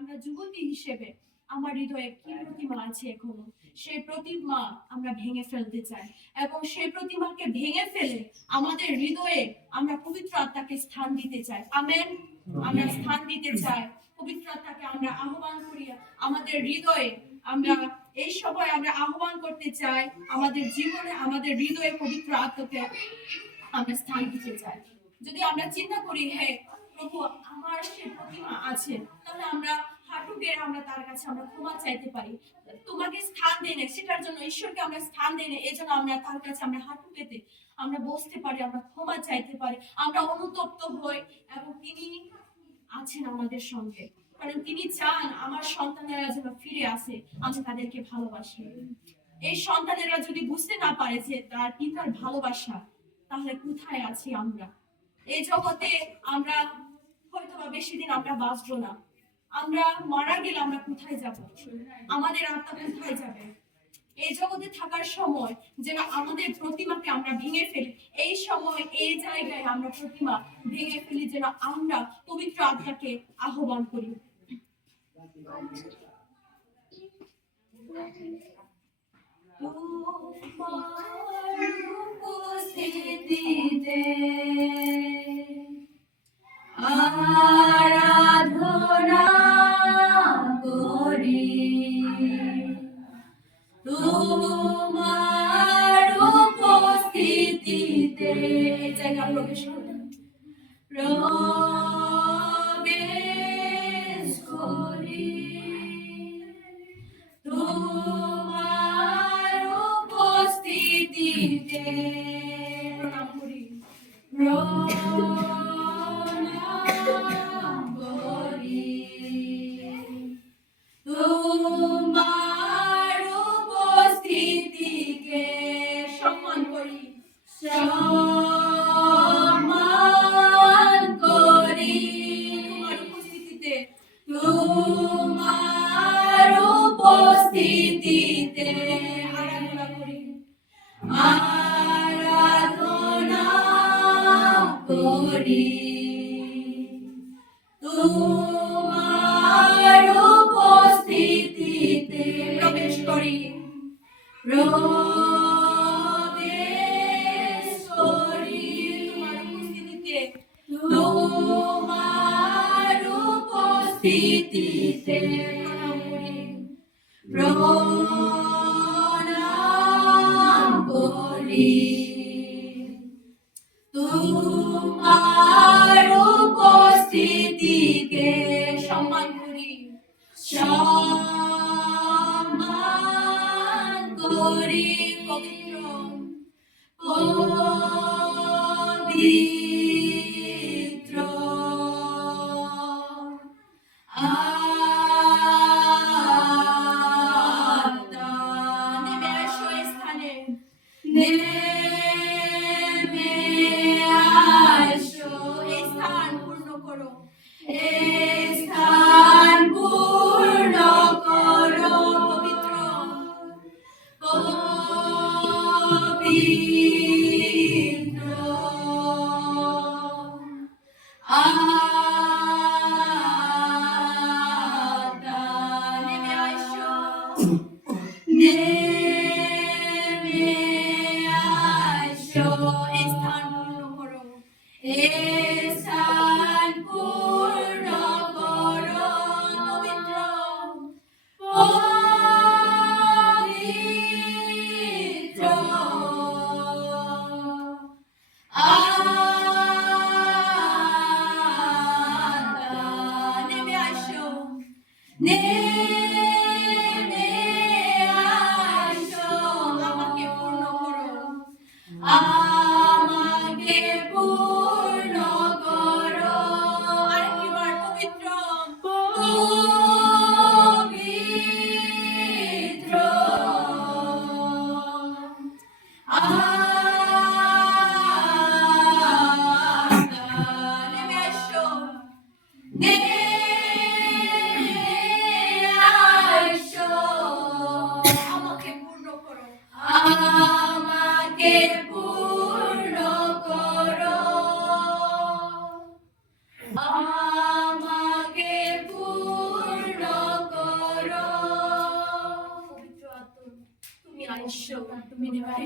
আমরা যুবতী হিসেবে আমার হৃদয়ে কি প্রতিমা আছে এখনো, সেই প্রতিমা আমরা ভেঙে ফেলতে চাই এবং সেই প্রতিমাকে ভেঙে ফেলে আমাদের হৃদয়ে আমরা পবিত্র আত্মাকে স্থান দিতে চাই। আমেন। আমরা স্থান দিতে চাই, পবিত্র আত্মাকে আমরা আহ্বান করি আমাদের হৃদয়ে। আমরা এই সময় আমরা আহ্বান করতে চাই আমাদের জীবনে, আমাদের হৃদয়ে পবিত্র আত্মাকে আমরা স্থান দিতে চাই। যদি আমরা চিন্তা করি হ্যাঁ প্রভু আমার সে প্রতিমা আছে, তাহলে আমরা হাঁটু গেড়ে আমরা তার কাছে আমরা ক্ষমা চাইতে পারি। তোমাকে স্থান দেনে, সেটার জন্য ঈশ্বরকে আমরা স্থান দেনে, এই জন্য আমরা তার কাছে আমরা হাঁটু পেতে আমরা বসতে পারি, আমরা ক্ষমা চাইতে পারি, আমরা অনুতপ্ত হই এবং তিনি আছেন আমাদের সঙ্গে। কারণ তিনি চান আমার সন্তানেরা যেন ফিরে আসে, আমি তাদেরকে ভালোবাসি। এই সন্তানেরা যদি বুঝতে না পারে যে তার পিতার ভালোবাসা, তাহলে কোথায় আছি আমরা? এই জগতে আমরা হয়তো বা বেশি দিন আমরা বাঁচবো না। আমরা মারা গেলে আমরা কোথায় যাব? আমাদের আত্মা কোথায় যাবে? এই জগতে থাকার সময় যেন আমাদের প্রতিমাকে আমরা ভেঙে ফেলি, এই সময় এই জায়গায় আমরা প্রতিমা ভেঙে ফেলি, যেন আমরা পবিত্র আত্মাকে আহ্বান করি। উপস্থিতিতে আরাধনা করি, তোমার উপস্থিতিতে এই জায়গা প্রবেশ করি, তোমার উপস্থিতিতে প্রণাম করি, প্রণাম করি, তোমার উপস্থিতিকে সম্মান করি, সম্মান করি, তোমার উপস্থিতিতে, তোমার উপস্থিতিতে আরাধনা করি, আরাধনা করি, তোমার উপস্থিতিতে প্রবেশ করি, প্রবেশ করি, তোমার উপস্থিতিতে, তোমার উপস্থিতিতে প্রণাম করি, তোমার উপস্থিতিকে সম্মান করি, সম্মান করি, পবিত্র পবিত্র আত্মা নেমে আসো এই স্থানে, নেমে আসো, এই স্থান পূর্ণ করো, এই স্থান পূর্ণ করো, পবিত্র পবিত্র আত্মা নেমে আসো, নেমে আসো, এই স্থান পূর্ণ করো, এই স্থান পূর্ণ করো, পবিত্র পবিত্র আত্মা নেমে আসো, নেমে আসো, আমাকে পূর্ণ করো, আমাকে পূর্ণ করো, আরেকবার পবিত্র পবিত্র আত্মা নেমে আসো, নেমে আসো, আমাকে পূর্ণ করো, আমাকে পূর্ণ করো, আমাকে পূর্ণ আইসো, তুমি নেবারে